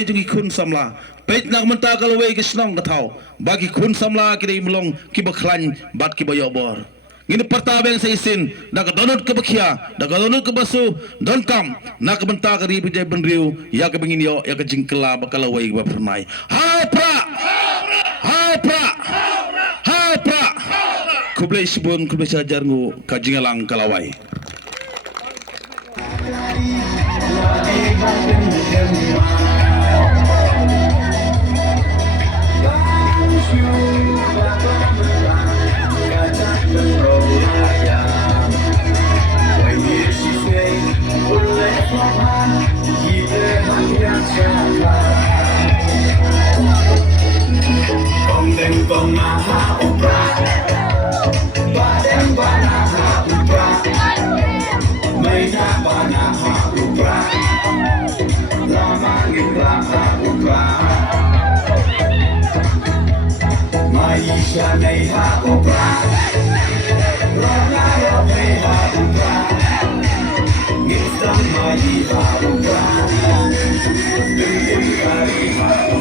jungi khun samla peit nak menta kalwe ke snong kathau bagi khun samla kidai melong ki bakhlan bat ki bayobor ngini pertabeng sa isin dak donut ke bakhia dak donut ke basu donkam nak menta ka ri bijay benriu ya ke bengin yo ya ke jingkela bakalawai ba pernai ha pra kublai sibun kublai sajar ngu kajingalang kalawai Maisha nei ha upra Rona ya nei ha upra Ngistam mai ha upra Dili kari ha